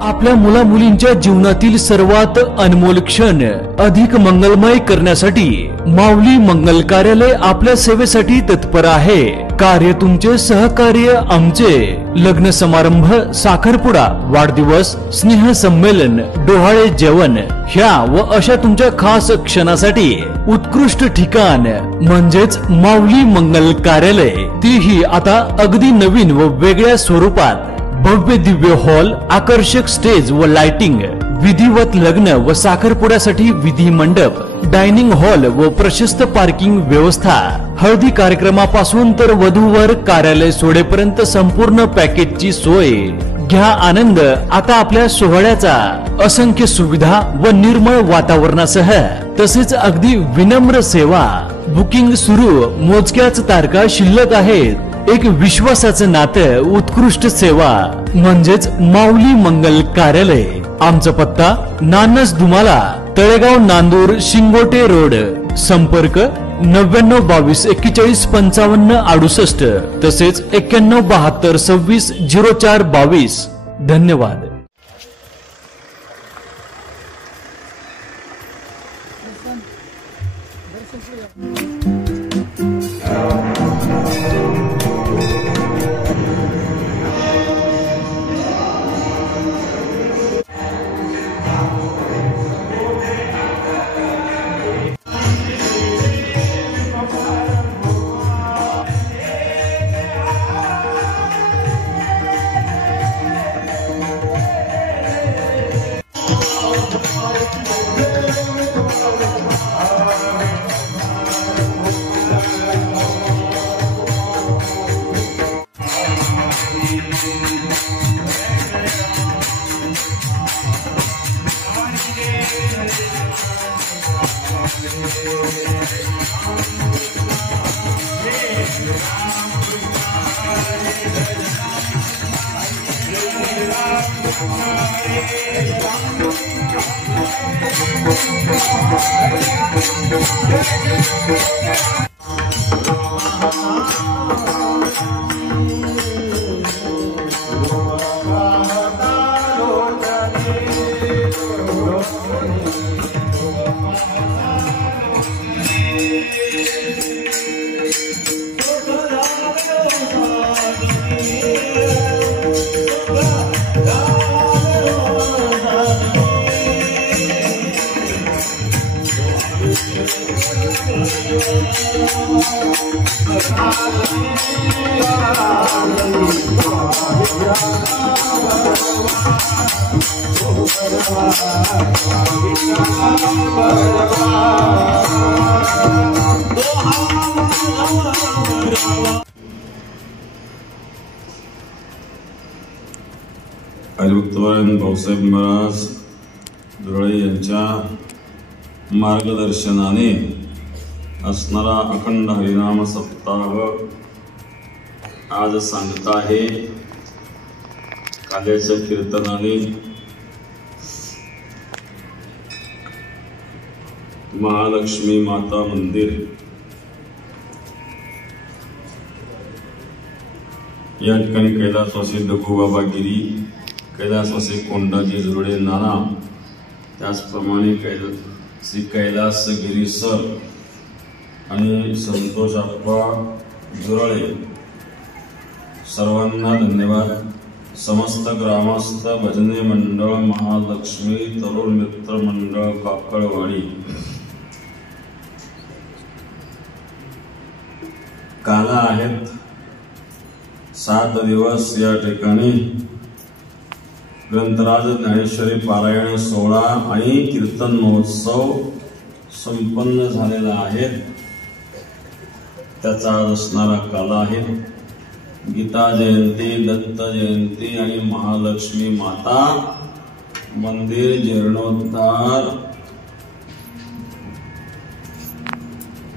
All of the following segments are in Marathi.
आपल्या मुला मुलींच्या जीवनातील सर्वात अनमोल क्षण अधिक मंगलमय करण्यासाठी माऊली मंगल कार्यालय आपल्या सेवेसाठी तत्पर आहे। कार्य तुमचे, सहकार्य आमचे। लग्न समारंभ, साखरपुडा, वाढदिवस, स्नेह संमेलन, डोहाळे जेवण ह्या व अशा तुमच्या खास क्षणासाठी उत्कृष्ट ठिकाण म्हणजेच माऊली मंगल कार्यालय, तीही आता अगदी नवीन व वेगळ्या स्वरूपात। भव्य दिव्य हॉल, आकर्षक स्टेज व लाइटिंग, विधिवत लग्न व साखरपुड्यासाठी विधी मंडप, डायनिंग हॉल व प्रशस्त पार्किंग व्यवस्था। हळदी कार्यक्रमापासून तर वधूवर कार्यालय सोडेपर्यंत संपूर्ण पॅकेजची सोय। घ्या आनंद आता आपल्या सोहळ्याचा। असंख्य सुविधा व निर्मळ वातावरणासह तसेच अगदी विनम्र सेवा। बुकिंग सुरू, मोजक्याच तारखा शिल्लक आहेत। एक विश्वासाचं नातं, उत्कृष्ट सेवा म्हणजेच माऊली मंगल कार्यालय। आमचा पत्ता नानस दुमाला, तळेगाव, नांदूर, शिंगोटे रोड। संपर्क 99 22 41 55 68 तसेच 91 72 26 04 22। धन्यवाद। हरिभक्तवान भाऊसाहेब महाराज दुराळे यांच्या मार्गदर्शनाने असणारा अखंड हरिनाम सप्ताह आज सांगत आहे। काल्याच्या कीर्तनाने महालक्ष्मी माता मंदिर या ठिकाणी कैलासवासी डगूबाबा गिरी, कैलासवासी कोंडाजी जुरडे नाना, त्याचप्रमाणे श्री कैलास गिरी सर आणि संतोष आप्पा जुराळे, सर्वांना धन्यवाद। समस्त ग्रामस्थ भजनी मंडळ, महालक्ष्मी तरुण मित्र मंडळ काकळवाडी, काल आहेत 7 दिवस या ठिकाणी ग्रंथराज ज्ञानेश्वरी पारायण सोहळा आणि कीर्तन महोत्सव संपन्न झालेला आहे। त्याचा आज असणारा काल आहे गीता जयंती, दत्त जयंती आणि महालक्ष्मी माता मंदिर जीर्णोद्धार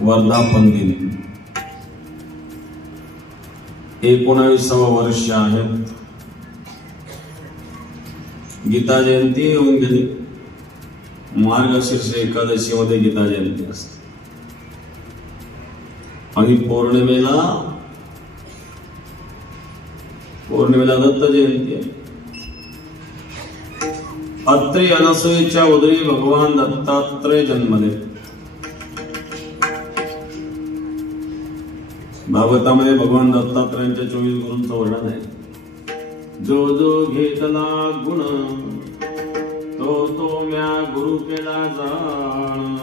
वर्धापन दिन 19वे वर्ष आहे। गीता जयंती होऊन गेली, मार्गशीर्ष एकादशी मध्ये गीता जयंती असते आणि पौर्णिमेला दत्त जयंती आहे। अत्रि अनसूयेच्या उदरी भगवान दत्तात्रय जन्मले. भागवतामध्ये भगवान दत्तात्रयांच्या 24 गुरूंचं वर्णन आहे. जो जो घेतला गुण तो तो म्या गुरु केला जाण.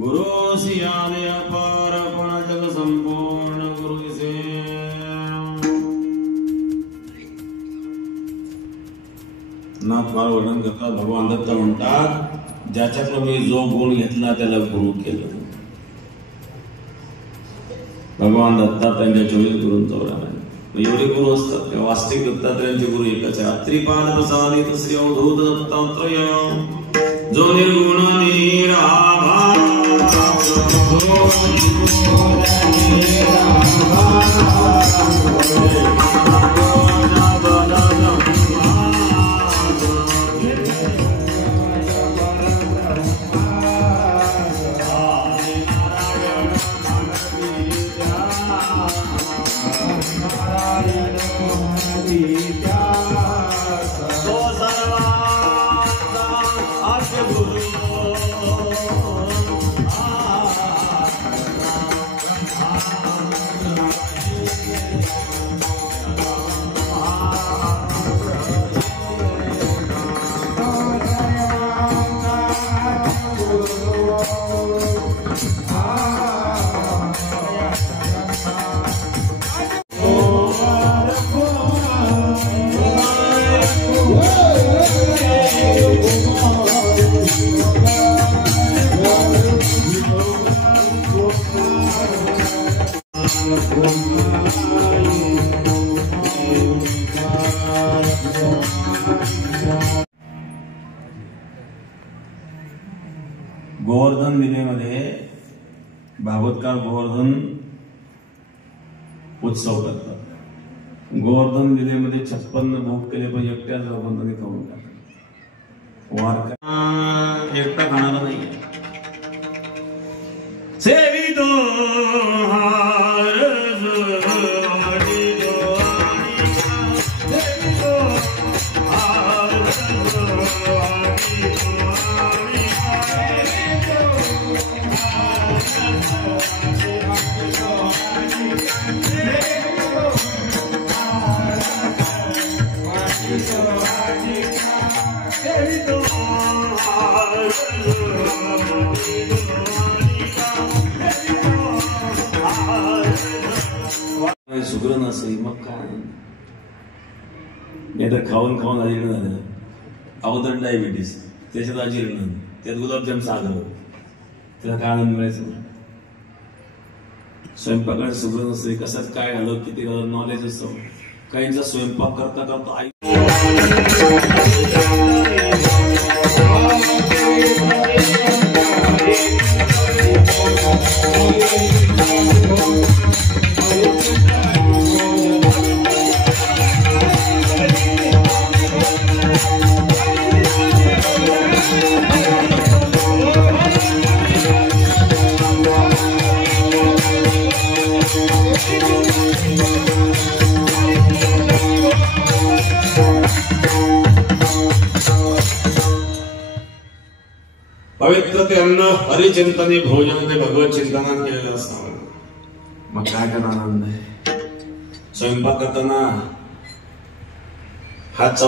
गुरु सियाले अपार पण जग संपूर्ण गुरु से. नाथ महाराज वर्णन करतात. भगवान दत्त म्हणतात ज्याच्याकडे मी जो गुण घेतला त्याला गुरु केलं. भगवान दत्तात्रयांच्या 24 गुरूंचं वर्णन आहे. एवढे गुरु असतात तेव्हा वास्तविक दत्तात्रयांचे गुरु एकच आहे. अत्रिपाद प्रसादित श्री अवधूत दत्तात्रय जो निर्गुण निराभार. गोवर्धन लीलेमध्ये भागवतकार गोवर्धन उत्सव करतात. गोवर्धन लीलेमध्ये 56 भोग केले पण एकट्याच भगवंताने खाऊन टाकले. वारका एकटा खाणारा नाही. सेवितो सुग्र नसेल मग काय नाही तर खाऊन खाऊन अजीर्ण झालं. अवदन डायबिटीस त्याच्यात अजीर्ण त्यात गुलाबजाम सागर त्याला काय आनंद मिळायचं. स्वयंपाकाने सुग्र नसेल कशात काय घालत किती घालत नॉलेज असतं. काहींचा स्वयंपाक करता करता आई पवित्र ते अन्न हरिचिंतनी भोजन ते भगवत चिंतनात केलेलं असतं. मग काय करणार आनंद आहे. स्वयंपाक करताना हात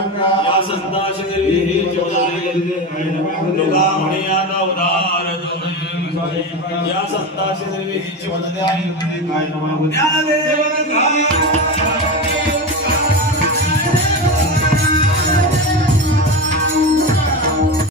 या संताशी लोकामणी आता उदार या संताशी